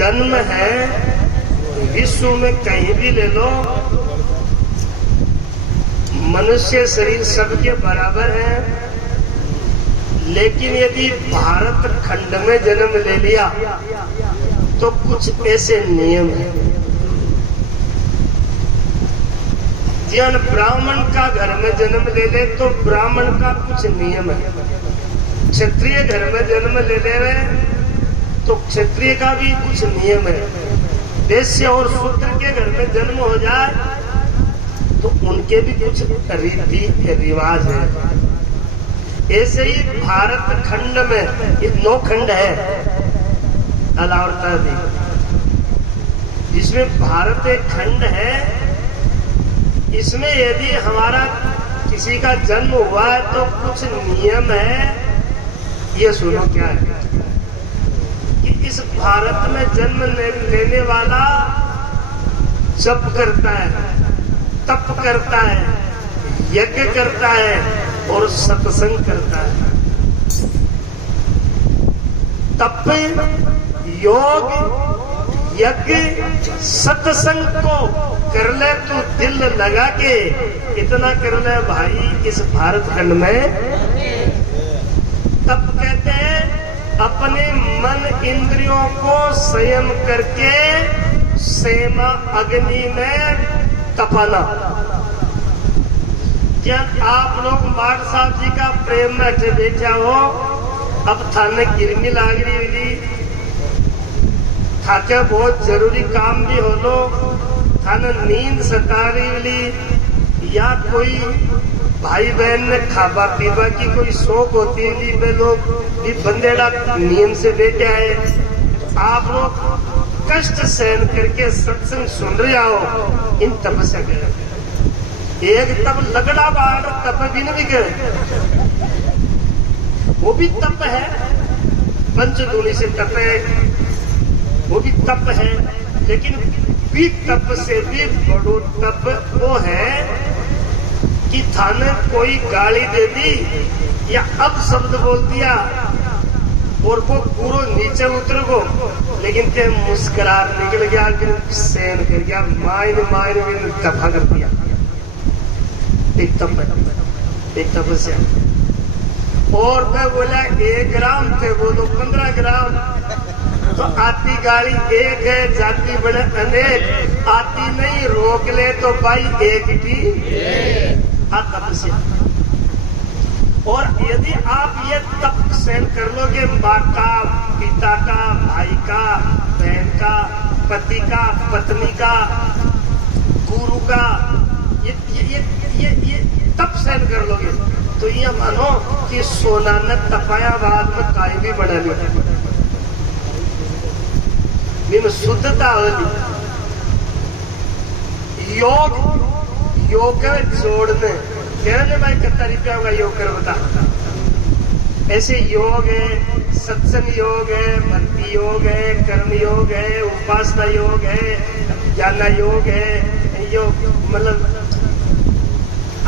जन्म है विश्व में कहीं भी ले लो, मनुष्य शरीर सबके बराबर है, लेकिन यदि भारत खंड में जन्म ले लिया तो कुछ ऐसे नियम हैं। जिन ब्राह्मण का घर में जन्म ले ले तो ब्राह्मण का कुछ नियम है, क्षत्रिय घर में जन्म ले ले तो क्षत्रिय का भी कुछ नियम है, वैश्य और शूद्र के घर में जन्म हो जाए तो उनके भी कुछ रीति रिवाज है। ऐसे ही भारत खंड में ये 9 खंड है अलावर्ता दी, जिसमें भारत एक खंड है। इसमें यदि हमारा किसी का जन्म हुआ है तो कुछ नियम है। ये सुनो क्या है कि इस भारत में जन्म लेने वाला जप करता है, तप करता है, यज्ञ करता है और सत्संग करता है। तप, योग, यज्ञ, सत्संग को कर ले तू दिल लगा के, इतना कर ले भाई इस भारत खंड में। तप कहते हैं अपने मन इंद्रियों को संयम करके सेमा अग्नि में तपाना। जब आप लोग मार साहब जी का प्रेम में बैठा हो, अब थाने गिरमी लाग रही, थाके बहुत जरूरी काम भी हो लो, थाने नींद सता रही, या कोई भाई बहन ने खाबा पीबा की कोई शौक होती है, वे लोग भी बंदेड़ा नियम से बैठे है। आप लोग कष्ट सहन करके सत्संग सुन रहे हो, इन तपस्या करें। एक तप लगड़ा बाढ़ तप भी नहीं करे, वो भी तप है, पंचधूनी से तप है, वो भी तप है, लेकिन भी तप से भी बड़ो तप वो है कि थाने कोई गाली दे दी या अब शब्द बोल दिया और वो पूरा नीचे उतर गो, लेकिन ते मुस्कुरार निकल गया, सहन कर गया, मायने दफा कर दिया। एक तप है, एक तपस्या। और मैं बोला 1 ग्राम थे, बोलो 15 ग्राम, तो आती गाड़ी एक है, जाती बड़े अनेक, आती नहीं रोक ले तो भाई एक की तपस्या। और यदि आप ये तप सहन कर लोगे, माँ का, पिता का, भाई का, बहन का, पति का, पत्नी का, गुरु का, ये तप सहन कर लोगे तो ये मानो कि सोना ने तपाया बाद में काय भी बना लिया, शुद्धता होगी। योग जोड़ने कहने भाई कितना रुपया होगा योग कर बता। ऐसे योग है, सत्संग योग है, भक्ति योग है, कर्म योग है, उपासना योग है, ज्ञान योग है, योग मतलब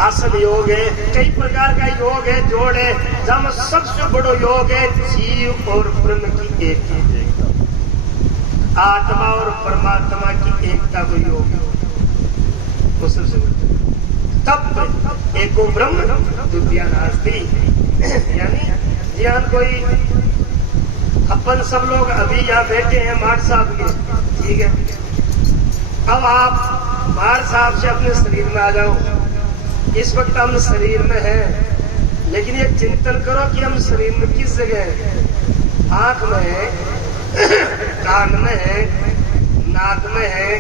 आसन योग है, कई प्रकार का योग है, जोड़ है, जहां सबसे बड़ो योग है जीव और ब्रह्म की एकता, आत्मा और परमात्मा की एकता को योग है, वो सबसे बड़ा। तब एको ब्रह्म द्वितीया नास्ति, यानी ज्ञान कोई अपन सब लोग अभी यहाँ बैठे हैं मार साहब के, ठीक है। अब आप मार साहब से अपने शरीर में आ जाओ। इस वक्त हम शरीर में हैं, लेकिन ये चिंतन करो कि हम शरीर में किस जगह हैं। आंख में है, कान में है, नाक में है,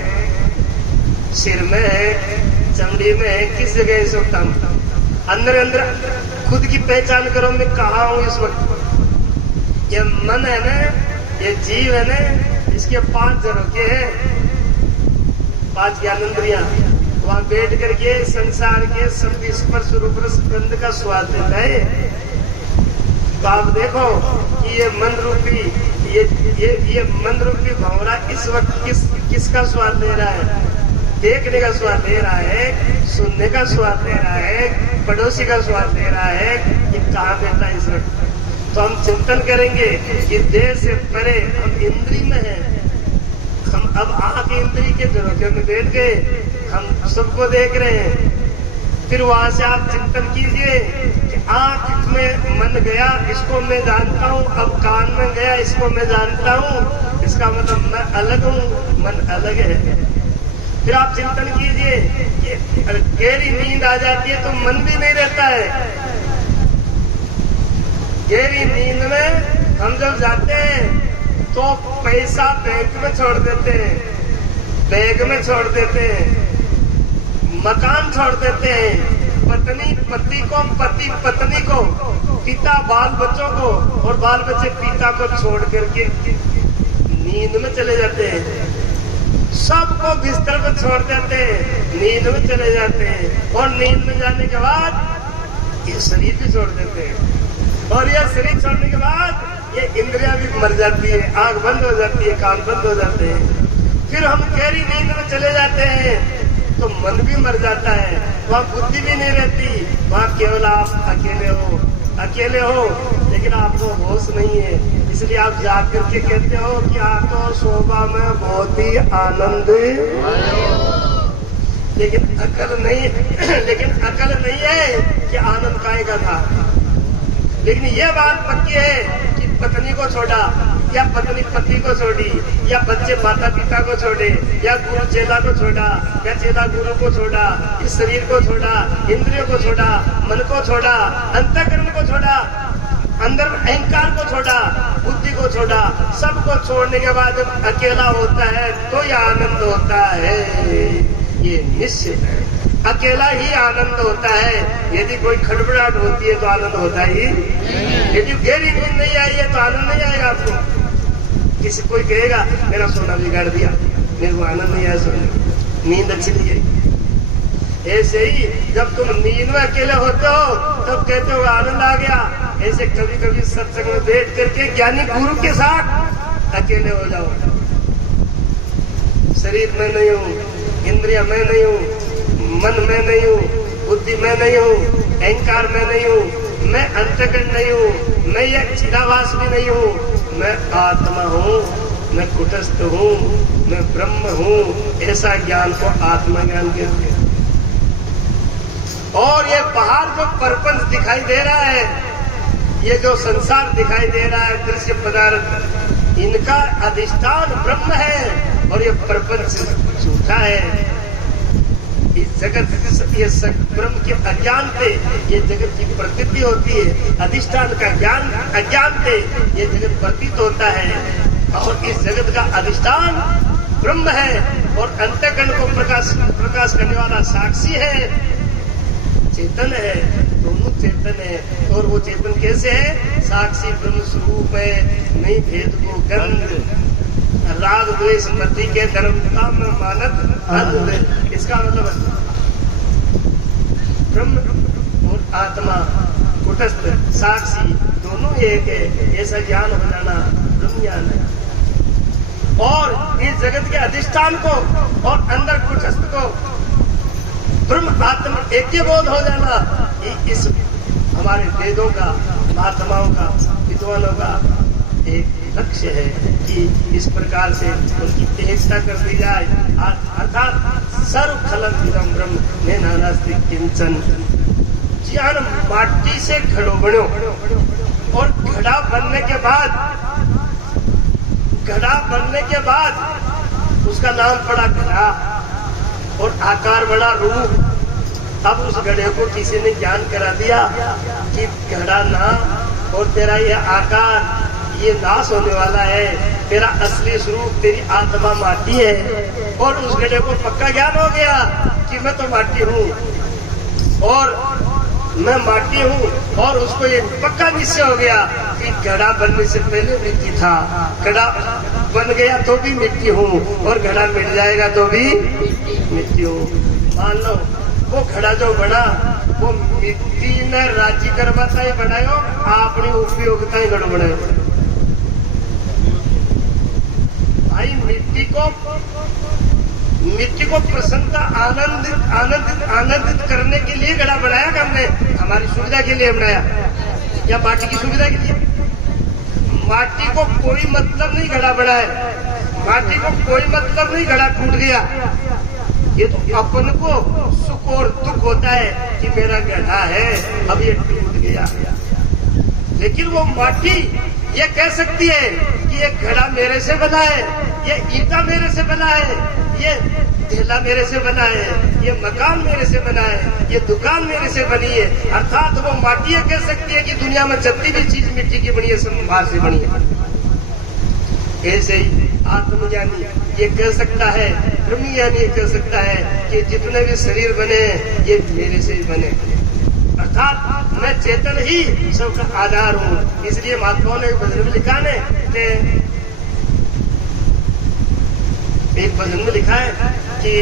सिर में है, चमड़ी में है, किस जगह इस वक्त हम अंदर खुद की पहचान करो, मैं कहाँ हूँ इस वक्त। ये मन है ना, ये जीव है ना, इसके 5 झरोखे हैं, 5 ज्ञानेंद्रियां, वहां बैठ करके संसार के शब्द स्पर्श रूप रस गंध का स्वाद लेता है। तो आप देखो कि ये मन रूपी ये मन रूपी भंवरा इस वक्त किसका स्वाद ले रहा है? देखने का स्वाद ले रहा है, सुनने का स्वाद ले रहा है, पड़ोसी का स्वाद ले रहा है। ये कहाँ बैठा इस वक्त? तो हम चिंतन करेंगे कि देह से परे हम इंद्री में हैं, में बैठ गए, हम सबको देख रहे हैं। फिर वहां से आप चिंतन कीजिए कि आंख में मन गया, इसको मैं जानता हूँ, अब कान में गया, इसको मैं जानता हूँ, इसका मतलब मैं अलग हूँ, मन अलग है। फिर आप चिंतन कीजिए कि गहरी नींद आ जाती है तो मन भी नहीं रहता है। गहरी नींद में हम जब जाते हैं तो पैसा बैंक में छोड़ देते हैं, बैग में छोड़ देते हैं, मकान छोड़ देते हैं, पत्नी पति को, पति पत्नी को, पिता बाल बच्चों को और बाल बच्चे पिता को छोड़ करके नींद में चले जाते हैं। सबको बिस्तर पर छोड़ देते हैं, नींद में चले जाते हैं। और नींद में जाने के बाद ये शरीर भी छोड़ देते हैं। और ये शरीर छोड़ने के बाद ये इंद्रियां भी मर जाती है, आंख बंद हो जाती है, कान बंद हो जाते हैं। फिर हम गहरी नींद में चले जाते हैं तो मन भी मर जाता है, वहाँ बुद्धि भी नहीं रहती, वहाँ केवल आप अकेले हो, लेकिन आपको होश नहीं है। इसलिए आप जाकर के कहते हो कि आप तो शोभा में बहुत ही आनंद, लेकिन अकल नहीं है कि आनंद काहे का था। लेकिन यह बात पक्की है कि पत्नी को छोड़ा या पत्नी पति को छोड़ी या बच्चे माता पिता को छोड़े या गुरु चेला को छोड़ा या चेला गुरु को छोड़ा, इस शरीर को छोड़ा, इंद्रियों को छोड़ा, मन को छोड़ा, अंतःकरण को छोड़ा, अंदर अहंकार को छोड़ा, बुद्धि को छोड़ा, सबको छोड़ने के बाद जब अकेला होता है तो यह आनंद होता है। ये निश्चित है, अकेला ही आनंद होता है। यदि कोई खड़बड़ाहट होती है तो आनंद होता ही, यदि गहरी नींद नहीं आई है तो आनंद नहीं आएगा आपको। किसी कोई कहेगा मेरा सोना बिगाड़ दिया, मेरे को आनंद नहीं आया सोने, नींद अच्छी नहीं आई। ऐसे ही जब तुम नींद में अकेले होते हो तब कहते हो आनंद आ गया। ऐसे कभी कभी सत्संग में बैठ करके ज्ञानी गुरु के साथ अकेले हो जाओ। शरीर में नहीं हूँ, इंद्रिया में नहीं हूँ, मन में नहीं हूँ, बुद्धि में नहीं हूँ, अहंकार में नहीं हूँ, मैं अंतःकरण नहीं हूँ, मैं यह चिदाभास भी नहीं हूँ, मैं आत्मा हूँ, मैं कुटस्थ हूँ, मैं ब्रह्म हूँ। ऐसा ज्ञान को आत्मज्ञान कहते हैं। और ये बाहर जो प्रपंच दिखाई दे रहा है, ये जो संसार दिखाई दे रहा है, दृश्य पदार्थ, इनका अधिष्ठान ब्रह्म है और ये प्रपंच झूठा है। इस जगत ये ब्रह्म के अज्ञान से ये जगत की प्रतीति होती है, अधिष्ठान का ज्ञान अज्ञान से ये जगत प्रतीत होता है। और इस जगत का अधिष्ठान ब्रह्म है और अंतःकरण को प्रकाश करने वाला साक्षी है, चेतन है, दोनों चेतन है। और वो चेतन कैसे है? साक्षी ब्रह्म स्वरूप है, नहीं भेद को गंध, राग द्वेष मति के धर्म काम मानत अंध। इसका मतलब ब्रह्म और आत्मा कुटस्थ साक्षी दोनों एक है, ऐसा ज्ञान हो जाना ब्रह्म ज्ञान है। और इस जगत के अधिष्ठान को और अंदर कुटस्थ को ब्रह्म आत्मा ऐक्य बोध हो जाना, इस हमारे वेदों का, महात्माओं का, विद्वानों का एक लक्ष्य है कि इस प्रकार से उनकी एकता कर दी जाए। अर्थात सर्व खलम इदं ब्रह्म में नानास्ति किंचन। ज्ञान माटी से घड़ो बनो और घड़ा बनने के बाद उसका नाम पड़ा घड़ा और आकार बड़ा रूप। अब उस घड़े को किसी ने ज्ञान करा दिया कि घड़ा नाम और तेरा यह आकार ये नाश होने वाला है, तेरा असली स्वरूप तेरी आत्मा माटी है। और उस घड़े को पक्का ज्ञान हो गया कि मैं तो माटी हूँ और मैं माटी हूँ। और उसको ये पक्का निश्चय हो गया कि घड़ा बनने से पहले मिट्टी था, घड़ा बन गया तो भी मिट्टी हूँ और घड़ा मिट जाएगा तो भी मिट्टी हूँ। मान लो वो घड़ा जो बना वो मिट्टी ने राजी करवाता ही बनायो, अपनी उपयोगिता ही घड़ो बनायो। भाई मिट्टी को प्रसन्नता आनंदित करने के लिए घड़ा बनाया कि हमने हमारी सुविधा के लिए बनाया या माटी की सुविधा के लिए? माटी को कोई मतलब नहीं घड़ा बनाया, माटी को कोई मतलब नहीं घड़ा टूट गया। ये तो अपन को सुख और दुख होता है कि मेरा गड्ढा है, अब ये टूट गया। लेकिन वो माटी ये कह सकती है कि ये घड़ा मेरे से बना है, ये ईंटा मेरे से बना है, ये ढेला मेरे से बना है, ये मकान मेरे से बना है, ये दुकान मेरे से बनी है। अर्थात वो माटी ये कह सकती है कि दुनिया में जितनी भी चीज मिट्टी की बनी है सब बाहर से बनी है। ऐसे ही आत्मज्ञानी ये कह सकता है, ब्रह्मज्ञानी ये कह सकता है कि जितने भी शरीर बने ये मेरे से ही बने, अर्थात मैं चेतन ही सबका आधार हूँ। इसलिए महात्माओं ने एक भजन में लिखा है कि एक भजन में लिखा है कि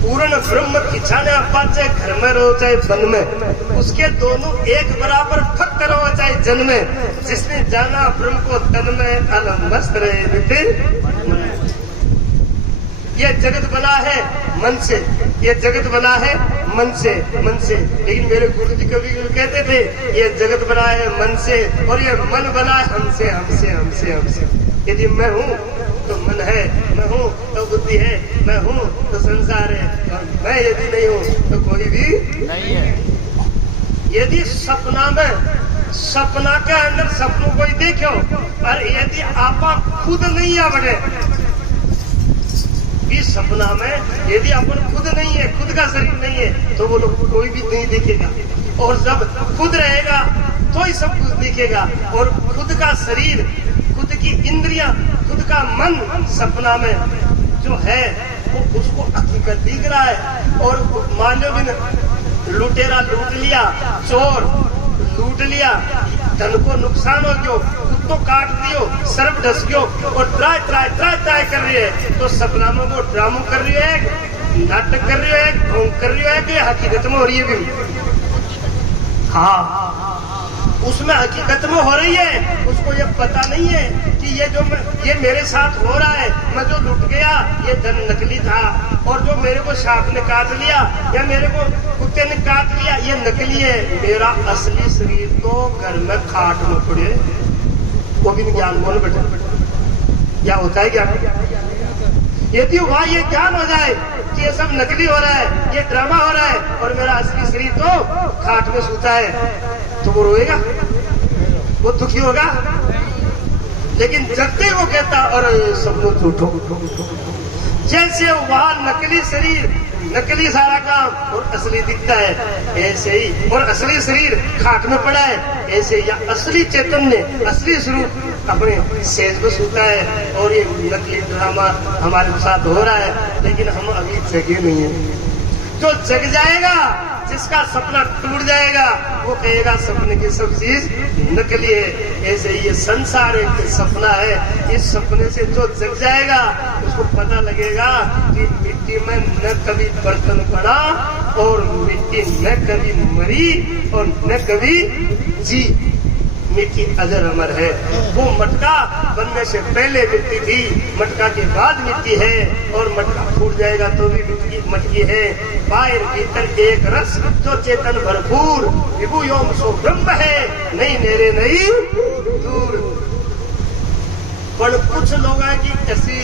पूर्ण ब्रह्म खिंचाने आपा चाहे घर में रहो चाहे वन में, उसके दोनों एक बराबर फक्त रहो चाहे जन में, जिसने जाना ब्रह्म को तन में अलमस्त रहे बिल्कुल। ये जगत बना है मन से, ये जगत बना है मन से, मन से। लेकिन मेरे गुरु जी कभी कहते थे ये जगत बना है मन से और ये मन बना है हमसे, हमसे, हमसे, हमसे। यदि मैं हूँ तो मन है, मैं हूँ तो बुद्धि है, मैं हूँ तो संसार है, और मैं यदि नहीं हूँ तो कोई भी नहीं है। यदि सपना में सपना के अंदर सपनों को ही देखो, और यदि आपा खुद नहीं आवड़े इस सपना में, यदि अपन खुद नहीं है, खुद का शरीर नहीं है, तो वो लोग कोई भी नहीं दिखेगा। और जब खुद रहेगा तो ही सब कुछ दिखेगा। और खुद का शरीर, खुद की इंद्रियां, खुद का मन सपना में जो है वो उसको हकीकत दिख रहा है। और मानो भी लुटेरा लूट लिया, चोर लूट लिया, धन को नुकसान हो गयो, खुद को काट दियो, सर्प डस गयो और त्राय त्राय त्राय त्राय कर रही है, तो सपना में वो ड्रामो कर रही है, नाटक कर रही है, ढोंग कर रही है कि हकीकत में हो रही है भी? हाँ, उसमें हकीकत में हो रही है, उसको ये पता नहीं है कि ये मेरे साथ हो रहा है। मैं जो लुट गया ये धन नकली था, और जो मेरे को सांप ने काट लिया या मेरे को कुत्ते ने काट लिया ये नकली है। मेरा असली शरीर तो घर में खाट में पड़े, वो भी ज्ञान बोल बेटे क्या होता है। क्या यदि वहां ये ज्ञान हो जाए कि ये सब नकली हो रहा है, ये ड्रामा हो रहा है, और मेरा असली शरीर तो खाट में सूता है, तो वो रोएगा, वो दुखी होगा। लेकिन जगते ही वो कहता और सब लोग झूठो, जैसे वहां नकली शरीर, नकली सारा काम और असली दिखता है ऐसे ही, और असली शरीर खाट में पड़ा है ऐसे ही, या असली चैतन्य, असली स्वरूप अपने सेज में सूता है। और ये नकली ड्रामा हमारे साथ हो रहा है, लेकिन हम अभी जगे नहीं है। जो जग जाएगा, जिसका सपना टूट जाएगा, वो कहेगा सपने की सब चीज नकली है। ऐसे ये संसार एक सपना है, इस सपने से जो जग जाएगा उसको पता लगेगा कि मिट्टी में न कभी बर्तन पड़ा, और मिट्टी न कभी मरी और न कभी जी, मिट्टी अजर अमर है। वो मटका बनने से पहले मिट्टी थी, मटका के बाद मिट्टी है, और मटका फूट जाएगा तो भी मटकी है। बाहर भीतर एक रस जो चेतन भरपूर, विभु योम सो ब्रह्म है, नहीं मेरे नहीं दूर। पर कुछ लोग हैं कि ऐसी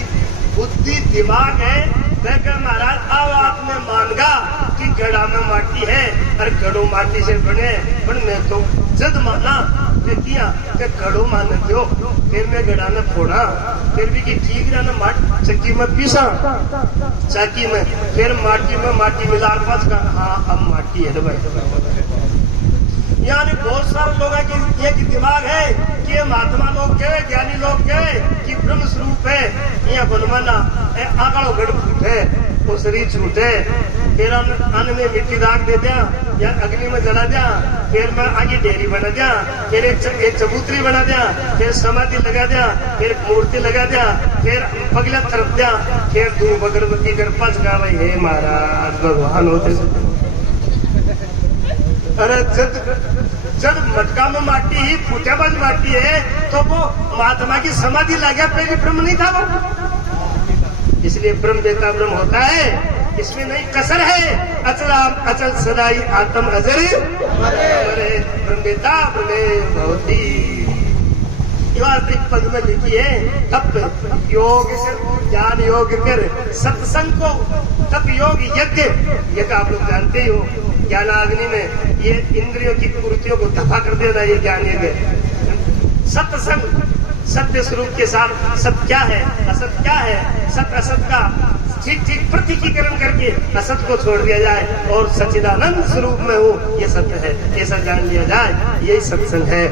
बुद्धि दिमाग है, मैं कह महाराज अब आपने मानगा कि घड़ा में माटी है और घड़ो माटी से बने, पर मैं तो जद माना किया कि घड़ो मान दो, फिर मैं घड़ा ने फोड़ा, फिर भी कि ठीक रहा ना, माटी चक्की में पीसा, चक्की में फिर माटी में माटी मिला, हाँ अब माटी है भाई। यानी बहुत सारे लोग हैं कि एक दिमाग है कि महात्मा लोग कहे, ज्ञानी लोग कहे कि ब्रह्म स्वरूप है, यहाँ बनवाना आगड़ो गढ़ फूटे, वो शरीर छूटे, फिर अन्न में मिट्टी दाग दे दिया या अग्नि में जला दिया, फिर मैं आगे डेयरी बना दिया, फिर एक चबूतरी बना दिया, फिर समाधि लगा दिया, फिर मूर्ति लगा दिया, फिर पगला तरफ दिया, फिर धूप अगरबत्ती कर पास गा भाई हे महाराज भगवान होते। अरे जब मटका में माटी ही फूटेबाज माटी है, तो वो महात्मा की समाधि लगा पे भी ब्रह्म नहीं था वो। इसलिए ब्रह्म बेता ब्रह्म होता है, इसमें नहीं कसर है। अचराम अचल सदाई आत्म अजर ब्रह्म बेता ब्रह्म भवती। ये बात एक पद में लिखी है, तप योग कर, ज्ञान योग कर, सत्संग को तप योग यज्ञ। यज्ञ आप लोग जानते ही हो, ज्ञानाग्नि में ये इंद्रियों की कुर्तियों को दफा कर देना, ये ज्ञान यज्ञ। सत्संग, सत्य स्वरूप के साथ सत्य क्या है, असत क्या है, सत्य असत का ठीक ठीक प्रतीकीकरण करके असत को छोड़ दिया जाए और सच्चिदानंद स्वरूप में हूँ ये सत्य है, ऐसा जान लिया जाए, यही सत्संग है।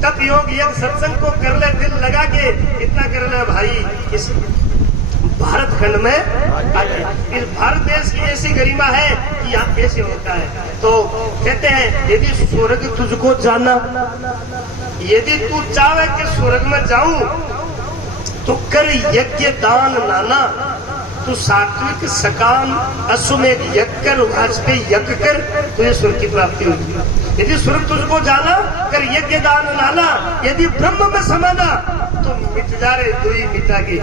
तप योग यज्ञ सत्संग को कर ले, दिल लगा के इतना कर ले भाई। इस भारत खंड में आके, इस भारत देश की ऐसी गरिमा है कि यहाँ कैसे होता है। तो कहते हैं यदि स्वर्ग तुझको जाना, यदि तू चाहे कि स्वर्ग में जाऊं तो कर यज्ञ दान नाना, तू सात्विक सकाम अश्वमेध यज्ञ कर, वाजपेयी यज्ञ कर, तुझे स्वर्ग की प्राप्ति होगी। यदि स्वर्ग तुझको जाना कर यज्ञ दान नाना, यदि ब्रह्म में समाना तो मिट जा रे दुई मिटा के,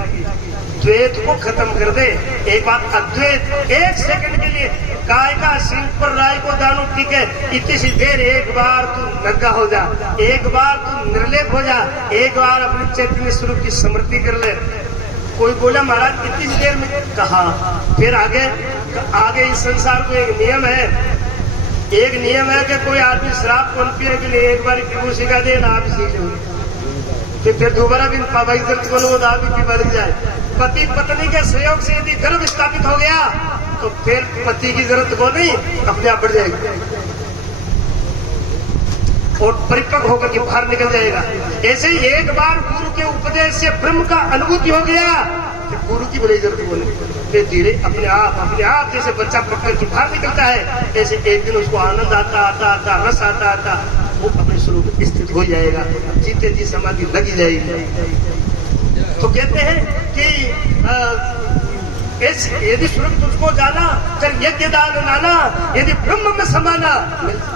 द्वैत को खत्म कर दे। एक बात अद्वैत, एक सेकंड के लिए गाय का सिंह पर राय को दानो, ठीक है, इतनी सी देर एक बार तू नंगा हो जा, एक बार तू निर्लेप हो जा, एक बार अपने चैतन्य स्वरूप की स्मृति कर ले। कोई बोला महाराज इतनी सी देर में, कहा फिर आगे इस संसार को एक नियम है, एक नियम है कि कोई आदमी शराब कौन पिए के लिए एक बार क्यों सिखा दे ना, आप सीख लो, फिर दोबारा भी पापा की जरूरत बोलो तो आप भी बदल जाए। पति पत्नी के सहयोग से यदि गर्भ स्थापित हो गया तो फिर पति की जरूरत को नहीं, अपने आप बढ़ जाएगी और परिपक्व होकर के बाहर निकल जाएगा। ऐसे ही एक बार गुरु के उपदेश से ब्रह्म का अनुभूति हो गया तो गुरु की बड़ी जरूरत को नहीं, फिर धीरे अपने आप जैसे बच्चा पकड़ के बाहर निकलता है, ऐसे एक दिन उसको आनंद आता रस आता वो अपने स्वरूप में स्थित हो जाएगा, जीते जी समाधि लगी जाएगी। तो कहते हैं कि यदि स्वर्ग तुझको जाना चल यज्ञ दान नाना, यदि ब्रह्म में समाना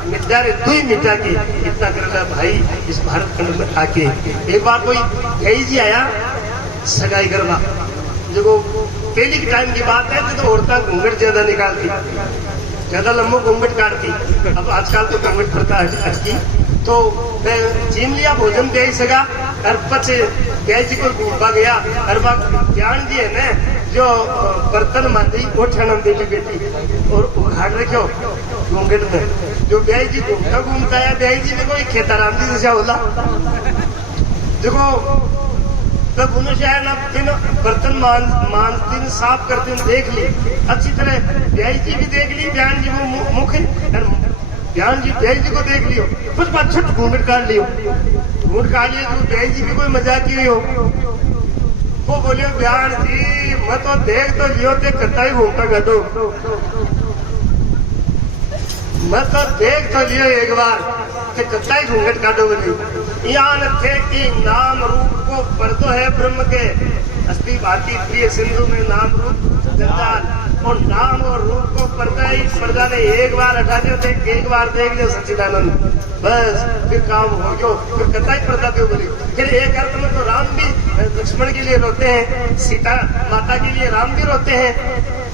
मिट जा रे दुई मिटा के, इतना कर ला भाई इस भारत खंड में आके। एक बार कोई गई जी आया सगाई करवा, जो पहली के टाइम की बात है तो औरतें घूंघट ज्यादा निकालती, ज्यादा लंबो घूंघट काटती, अब आजकल तो घूंघट करता है अटकी। तो जीम लिया भोजन दे सका और पचे ब्याह जी को घूमवा गया, हर बात ज्ञान जी है न जो बर्तन मांझी वो ठनम देवी बेटी और उघाड़ रखो घूंघट में, जो ब्याह जी घूमता है, ब्याह जी में कोई खेताराम जी जैसा होला, देखो तब उन्होंने शायद दिन बर्तन मांजती साफ करते देख ली अच्छी तरह, ब्याह जी भी देख ली, बयान जी वो मुख बयान जी ब्याह जी को देख लियो, कुछ बात छुट घूंघट काट लियो, घूंघट काट लियो तो ब्याह जी भी कोई मजाक की हो, वो बोलियो बयान जी मैं तो देख तो लियो थे कताई घूमता गदो, मैं तो देख तो लियो एक बार ते कताई घूंघट काटो बोली। यहाँ थे कि नाम रूप को पर्दो है ब्रह्म के, अस्थि भांति प्रिय सिंधु में नाम रूप जंजाल, और नाम और रूप को पर्दा ही पर्दा ने एक बार हटा दियो थे, एक बार देख लियो सच्चिदानंद, बस फिर काम हो गयो, फिर कताई पर्दा क्यों बोली। फिर एक अर्थ में तो राम भी लक्ष्मण के लिए रोते हैं, सीता माता के लिए राम भी रोते हैं,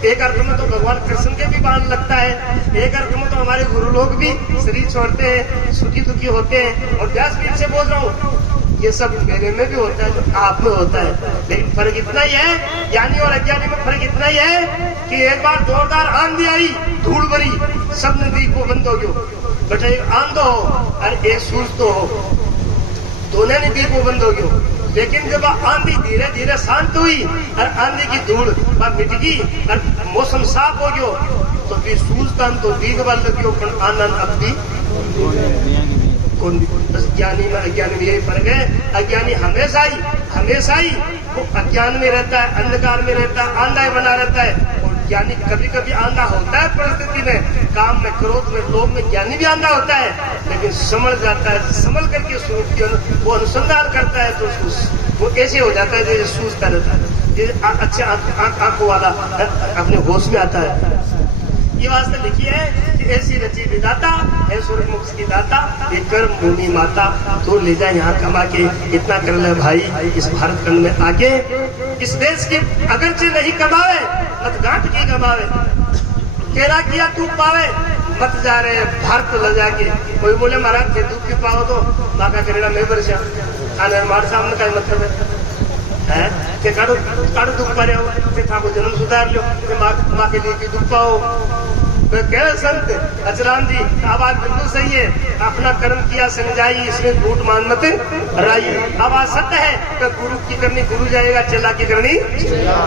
एक अर्थ में तो भगवान कृष्ण के भी बाण लगता है, एक अर्थ में तो हमारे गुरु लोग भी शरीर छोड़ते हैं, सुखी दुखी होते हैं। और व्यासपीठ से बोल रहा हूँ ये सब मेरे में भी होता है जो आप में होता है, लेकिन फर्क इतना ही है, ज्ञानी और अज्ञानी में फर्क इतना ही है कि एक बार जोरदार आंधी आई, धूल भरी, सब नदी को बंद हो गयो, बट एक आंधो हो और एक सूरज तो हो, दोनों नदी को बंद हो गयो। लेकिन जब आंधी धीरे धीरे शांत हुई और आंधी की धूल मिट गई और मौसम साफ हो गयो तो फिर सूझतान तो दीग बार लगियो, पर आनंद अब भी बस ज्ञानी में अज्ञानी में यही फर्क है। अज्ञानी हमेशा ही वो अज्ञान में रहता है, अंधकार में रहता है, आंधा बना रहता है, और ज्ञानी कभी कभी आंधा होता है परिस्थिति में, काम में, क्रोध में, लोभ में, ज्ञानी भी आंधा होता है, लेकिन समझ जाता है, संभल करके वो अनुसंधान करता है तो वो ऐसे हो जाता है जैसे सूझता रहता है, जैसे अच्छे आंखों वाला अपने होश में आता है। ये वास्ते लिखी है कि ऐसी रची विदाता है सूर्य मुख की दाता, एक कर्म भूमि माता, तो ले जाए यहाँ कमा के, इतना कर ले भाई इस भारत खंड में आके, इस देश की अगरचे नहीं कमावे मत गांठ की कमावे, तेरा किया तू पावे मत जा रहे भारत ले जाके। कोई बोले महाराज थे तू क्यों पाओ तो माँ का करेगा मैं बरसा, थाने हमारे सामने का मतलब है कि काड़ो दुख पा रहे हो कि था को जन्म सुधार लो कि माँ के लिए की दुख पाओ। तो कह संत अचराम जी आवाज बिल्कुल सही है, अपना कर्म किया समझाई इसमें झूठ मान मत राई। आवाज सत्य है कि गुरु की करनी गुरु जाएगा, चेला की करनी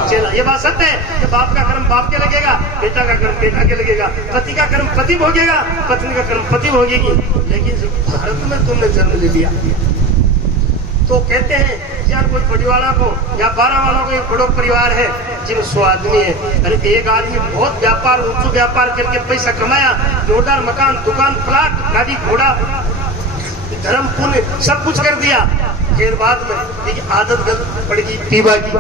चेला। ये बात सत्य है कि बाप का कर्म बाप के लगेगा, बेटा का कर्म बेटा के लगेगा, पति का कर्म पति भोगेगा, पत्नी का कर्म पति भोगेगी। लेकिन भारत में तुमने जन्म ले लिया तो कहते हैं यार कोई परिवार को या 12 वालों को एक बड़ो परिवार है जिन 100 आदमी है। अरे एक आदमी बहुत व्यापार ऊंचो व्यापार करके पैसा कमाया, जोरदार मकान दुकान प्लाट गाड़ी घोड़ा धर्म पुण्य सब कुछ कर दिया, फिर बाद में लेकिन आदत गलत पड़ गई पीवा की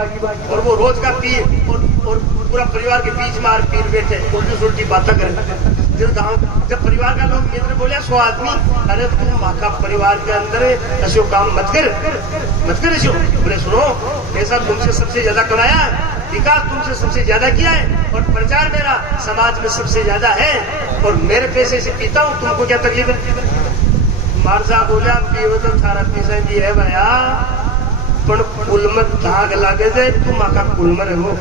और वो रोज का पी और पूरा परिवार के बीच में पीर बैठे उल्टी उल्टी बातें करे। जब परिवार का लोग मित्र बोले 100 आदमी, अरे तुम माँ का परिवार के अंदर ऐसे काम मत कर ऐसे। बोले सुनो पैसा तुमसे सबसे ज्यादा कमाया, विकास तुमसे सबसे ज्यादा किया है और प्रचार मेरा समाज में सबसे ज्यादा है और मेरे पैसे से पीता हूँ, तुमको क्या तकलीफ है। मारसा बोला पीओ तो थारा पैसा दी है भैया पण कुल में दाग लागे जाए तू माँ का कुल में रहो,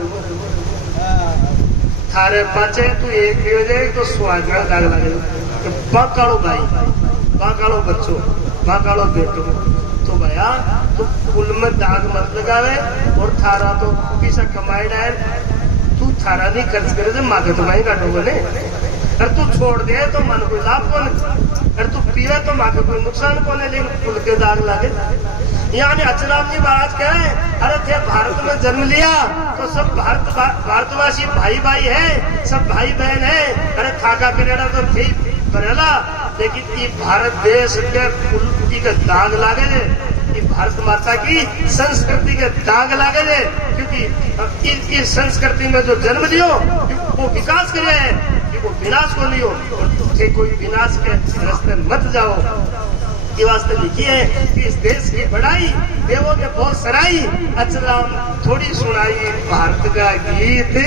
थारे पाचे तू एक पियो जाए तो स्वाद में दाग लागे। तो बाकाड़ो भाई बाकाड़ो बच्चों बाकाड़ो बेटो तो भैया तू कुल में दाग मत लगावे और थारा तो पैसा कमाए डायर तू थारा नहीं खर्च करे तो माँ के तो भाई काटो बोले। अरे तू छोड़ दे तो मन को लाभ कौन, अरे तू पीवे तो माँ को कोई नुकसान कौन है, लेकिन कुल के दाग लागे। यानी अचराम जी महाराज कह रहे हैं अरे थे भारत में जन्म लिया तो सब भारतवासी भाई भाई है, सब भाई बहन है। अरे थाका करेड़ा तो थे बरेला, लेकिन ये भारत देश के कुल के दाग लागे, भारत माता की संस्कृति के दाग लागे है, क्योंकि इस संस्कृति में जो जन्म लियो वो विकास करे है, वो विनाश को लियो और कोई विनाश के रास्ते मत जाओ। ये वास्ते लिखी है कि इस देश की बढ़ाई देवों ने बहुत सराई, अचराम थोड़ी सुनाई भारत का गीत।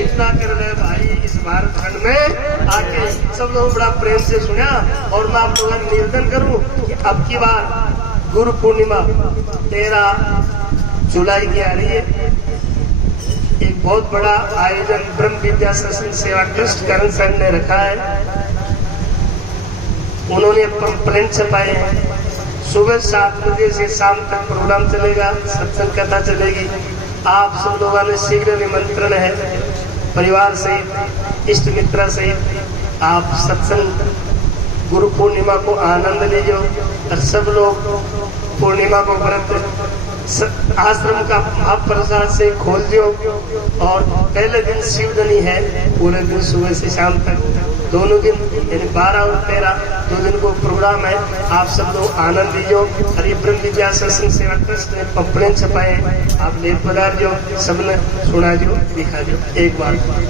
इतना कर ले भाई इस भारत खंड में आके सब लोग बड़ा प्रेम से सुना। और मैं आप लोगों से निवेदन करूं कि अब की बार गुरु पूर्णिमा 13 जुलाई की आ रही है, एक बहुत बड़ा आयोजन ब्रह्म विद्या सत्संग सेवा ट्रस्ट करण संघ ने रखा है। उन्होंने पंपलेट छपाए हैं, सुबह 7 बजे से शाम तक प्रोग्राम चलेगा, सत्संग कथा चलेगी। आप सब लोगों ने शीघ्र निमंत्रण है, परिवार सहित इष्ट मित्र सहित आप सत्संग गुरु पूर्णिमा को आनंद लीजिए और सब लोग पूर्णिमा को व्रत आश्रम का महाप्रसाद से खोल दो। और पहले दिन शिवदनी है, पूरे दिन सुबह से शाम तक, दोनों दिन यानी 12 और 13 2 दिन को प्रोग्राम है। आप सब लोग आनंद लीजिए। हरि ब्रह्म विद्या सत्संग सेवा ट्रस्ट ने पंपलेट छपाए, आप ले पधार जो सबने सुना जो दिखा जो एक बार।